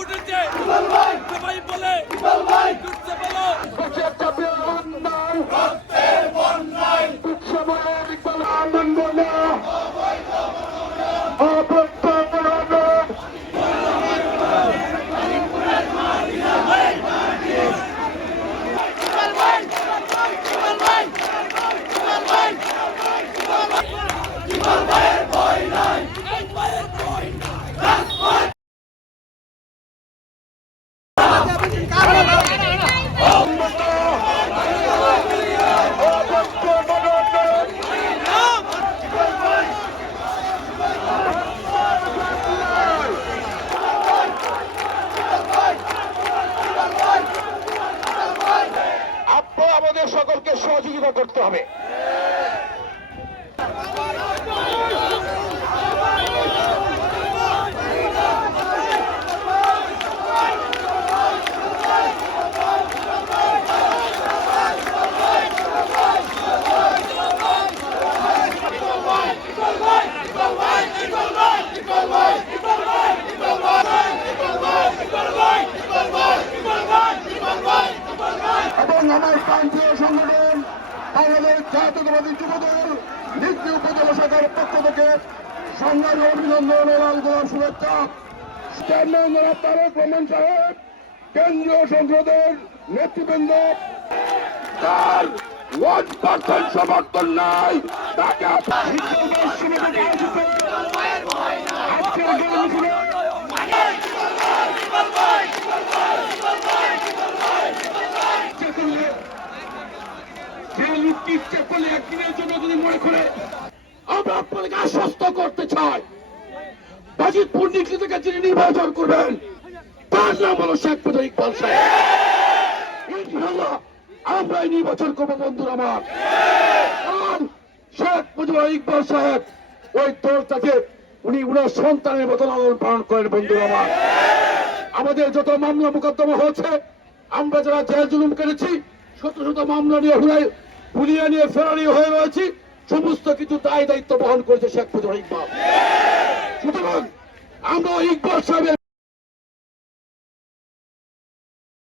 উঠেছে সবাই বলে উঠছে বলো আমাদের সকলকে সহযোগিতা করতে হবে। আমার প্রান্তীয় সংগঠন বাংলাদেশ জাতীয়তাবাদী যুবদল নিজ উপজেলা শাখার পক্ষ থেকে সংগ্রামী অভিনন্দন ও লাল গোলাপ শুভেচ্ছা। চেয়ারম্যান জনাব তারেক রহমান সাহেব, কেন্দ্রীয় সংসদের নেতৃবৃন্দ, তার 1% সমর্থন নাই তাকে ইচ্ছে করলে একদিনের জন্য যদি মনে করে আমরা আপনাদেরকে আশ্বস্ত করতে চাই, বাজিতপুর নিকলি থেকে যিনি নির্বাচন করবেন তার নাম হলো শেখ মুজিবুর ইকবাল সাহেব। ইনশাআল্লাহ আমরাই নির্বাচন করবো বন্ধুরা আমার। কারণ শেখ মুজিবুর ইকবাল সাহেব ওই দলটাকে উনি উনার সন্তানের মতো লালন পালন করেন বন্ধুরা আমার। আমাদের যত মামলা মোকদ্দমা হয়েছে, আমরা যারা জেল জুলুম করেছি, শত শত মামলা নিয়ে ভুলিয়ে নিয়ে ফেরারি হয়ে রয়েছি, সমস্ত কিছু দায় দায়িত্ব বহন করেছে শেখ মুজিবুর ইকবাল। সুতরাং আমরা ইকবাল সাহেবের